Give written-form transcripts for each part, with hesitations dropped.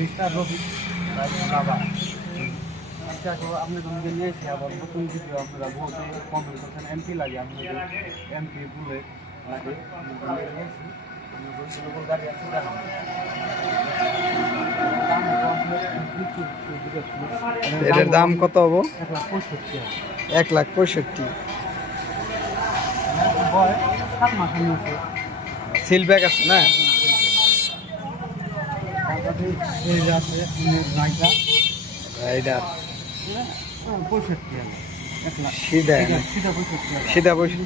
Mister রবি বাবা আচ্ছা তো আপনি তোমাকে নিয়েছি আবার নতুন ভিডিও আপনারা বহুত কমেন্ট করছেন এমপি লাগে আপনাদের এমপি বুলেট লাগে আমি নিয়েছি আমি লোকাল গাড়ি আছে এটার দাম কত হবো? 1,65,000 বয় 7 মাস নিয়েছে সিল ব্যাগ আছে না? রাইডার 65,000 সিধা সিধা পয়সা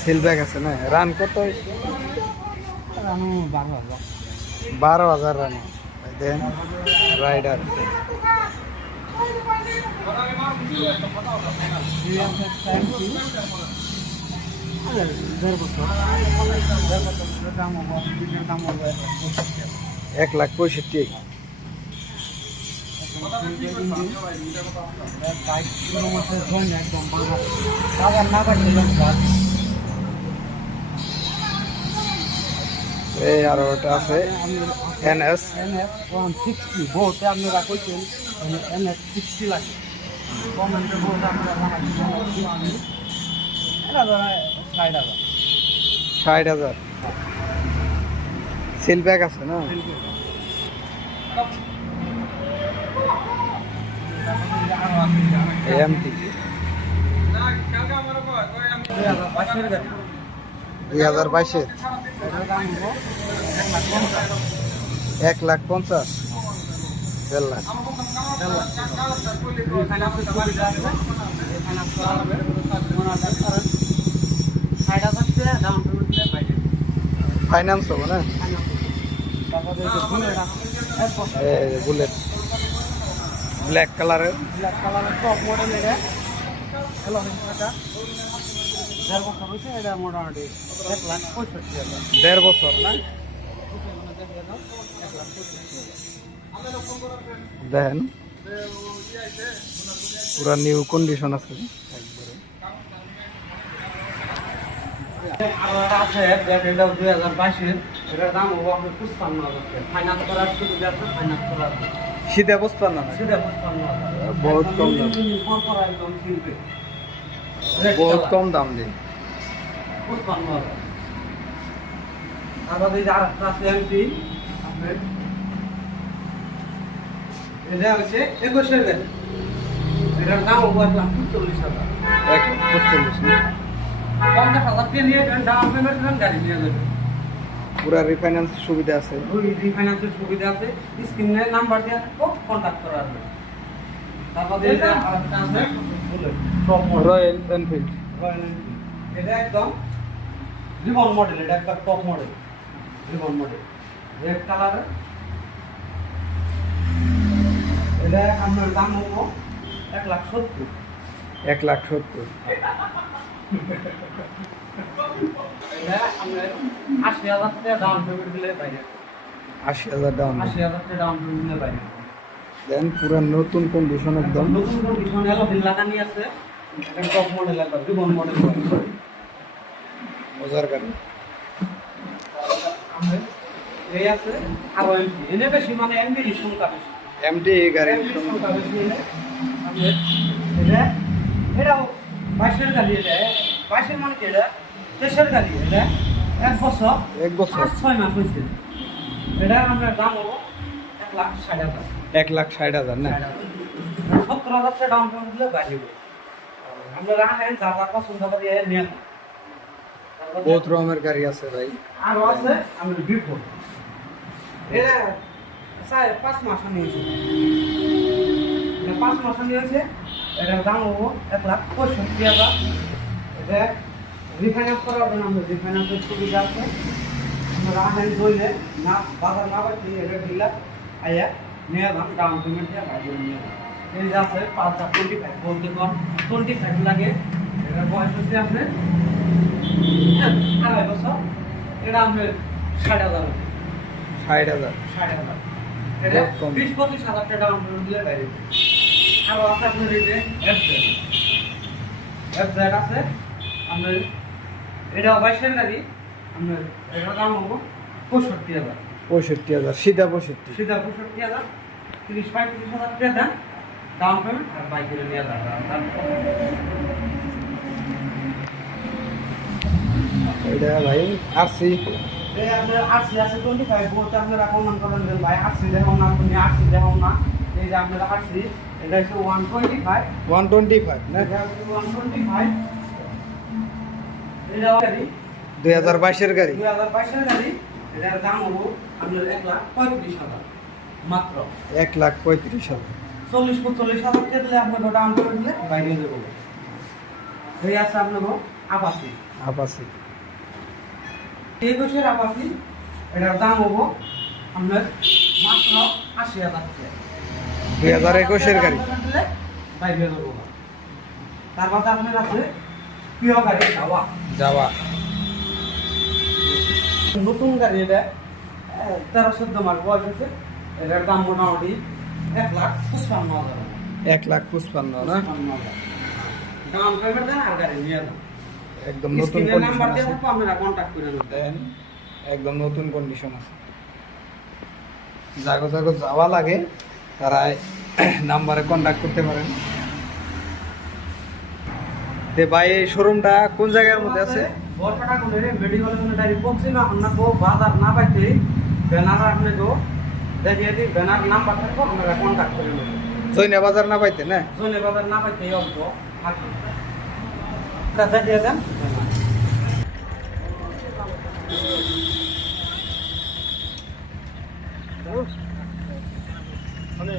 সিল ব্যাগ আছে না? রান কত? 12,000 রান দেন রাইডার দাম 1,65,000 এই আর ওটা আছে NS 160 বহুত আপনারা কইছেন NS 60 লাগে কমেন্টে বহুত আপনারা জানাচ্ছেন 60,000 সিল ব্যাগ আছে না? এমটি 2022 1,50,000 1.5 লাখ ফাইন্যান্স হবে না? বুলেট ব্ল্যাক কালারের টপ মডেল এটা হ্যালো এটা 1.5 বছর হয়েছে এটা মোটামুটি 1,65,000 1.5 বছর না? দেখেন পুরা নিউ কন্ডিশন আছে আছে এটা 2022 এটার দাম হবো আপনার 55,000 ফাইন্যান্স করার সুবিধা আছে ফাইন্যান্স করার সিধা 55 না? সেটা 55,000 বহুত কম দাম একদম কিনবে বহুত কম দাম দিন 55,000 তারপর এই যে আরেকটা আছে এমপি আপনার এটা হচ্ছে 21 গাড়ি এটার দাম হবো 1,45,000 1,45,000 না? 50,000 দিয়ে নিয়ে ডাউন পেমেন্ট দেন গাড়ি নিয়ে যাবে পুরা রিফাইন্যান্স সুবিধা আছে রিফাইন্যান্সের সুবিধা আছে স্ক্রিনে নাম্বার দেওয়া থাকবে কন্ট্যাক্ট করা হবে তারপর এই যে আরেকটা আছে টপ মডেল রয়্যাল এনফিল্ড এটা একদম রিবন মডেল এটা একটা top model ribbon model red কালারের এটা আপনার দাম হবো 1,70,000 1,70,000 এটা আপনার 80,000 টাকা ডাউন পেমেন্ট দিলে বাইরে 80,000 ডাউন 80,000 টাকা ডাউন পেমেন্ট দিলে বাইরে দেন পুরা নতুন কন্ডিশন একদম নতুন কন্ডিশন এলো বিল লাগানি আছে এটা টপ মডেল একটা রিবন মডেল মজার গাড়ি আমরা এই আছে আরো এমপি এনে বেশি মানে এমপি সংখ্যা বেশি এমটি গাড়ি এমপি সংখ্যা বেশি এনে আমরা এটা এটাও 22 গাড়ি এটা 22 মানে কি এটা 23 গাড়ি এটা 1 বছর 5-6 মাস হয়েছে এটা আমরা দাম হলো 1,60,000 1,60,000 না? 17,000 টাকা ডাউন পেমেন্ট দিলে বাইরে আমরা রাখেন যা যা পছন্দ করি নিয়ে বহুত রকমের গাড়ি আছে ভাই আরো আছে আমি বিফোর এটা 5 মাস নিয়েছে এটা 5 মাস নিয়েছে এটার দাম হবো 1,65,000 এটা রিফাইন্যান্স করার জন্য আমরা রিফাইন্যান্সের সুবিধা আছে আমরা রাখেন দইলে না বাজার না পাচ্ছি এটা দিলা আয়া নিয়ে দাম ডাউন পেমেন্ট দিয়ে বাইরে নিয়ে এই যে আছে 5,25 বলতে কম 25 লাগে এটা বয়স হচ্ছে আপনার 2.5 বছর এটা আপনার 60,000 60,000 এটা 20-25,000 টাকা ডাউন পেমেন্ট দিলে বাইরে আরো আছে আপনার এই যে এফজেড আছে আপনার এটা 22 গাড়ি আপনার এটার দাম হবো 65,000 65,000 সিধা 65। সিধা 65,000, 30-35,000 টাকা দেন ডাউন পেমেন্ট, আর বাইকের নিয়ে যাবেন। এটা ভাই আরসি এই আপনার আরসি আছে 25, বলতে আপনারা কমান করেন যে ভাই আরসি দেখাও না, আপনি আরসি দেখাও না। এই যে আপনার আরসি, এটা হচ্ছে 125, 125 না? এটা হচ্ছে 125। এটা গাড়ি 2022 এর গাড়ি। 2022 এর গাড়ি, এটার দাম হলো আপনার 1,35,000 মাত্র। 1,35,000। 40-45,000 টাকা দিলে আপনাকে ডাউন পেমেন্ট দিলে বাইরে দেবো। এই আছে আপনাকে আপাসি, আপাসি 21 এর আপাসি, এটার দাম হবো আপনার মাত্র 80,000 টাকা। 2021 এর গাড়ি। দিলে বাইরে দেবো। তারপর আপনার আছে প্রিয় গাড়ি যাওয়া নতুন গাড়ি, এটা 13-14 মাস বয়স হয়েছে। এটার দাম মোটামুটি 1,55,000। 1,55,000 না? ডাউন পেমেন্ট দেন আর গাড়ি নিয়ে যান। একদম নতুন স্ক্রিনে নাম্বার কন্ডিশন দিয়ে আছে। থাকবো, আপনারা কন্ট্যাক্ট করে নেবেন। দেন একদম নতুন কন্ডিশন আছে। জাগো জাগো যাওয়া লাগে তারা নাম্বারে কন্ট্যাক্ট করতে পারেন। তে ভাই এই শোরুমটা কোন জায়গার মধ্যে আছে? বরকাটা কোলে মেডিকেলের মধ্যে ডাইরেক্ট পৌঁছে না, আমরা গো বাজার না পাইতে ব্যানার আপনি গো দেখিয়ে দিই, ব্যানার নাম্বার থাকবো, আপনারা কন্ট্যাক্ট করে নেবেন। জৈনা বাজার না পাইতে না? জলে বাজার না পাইতে অল্প থাকি, তা দেখিয়ে দেন। মানে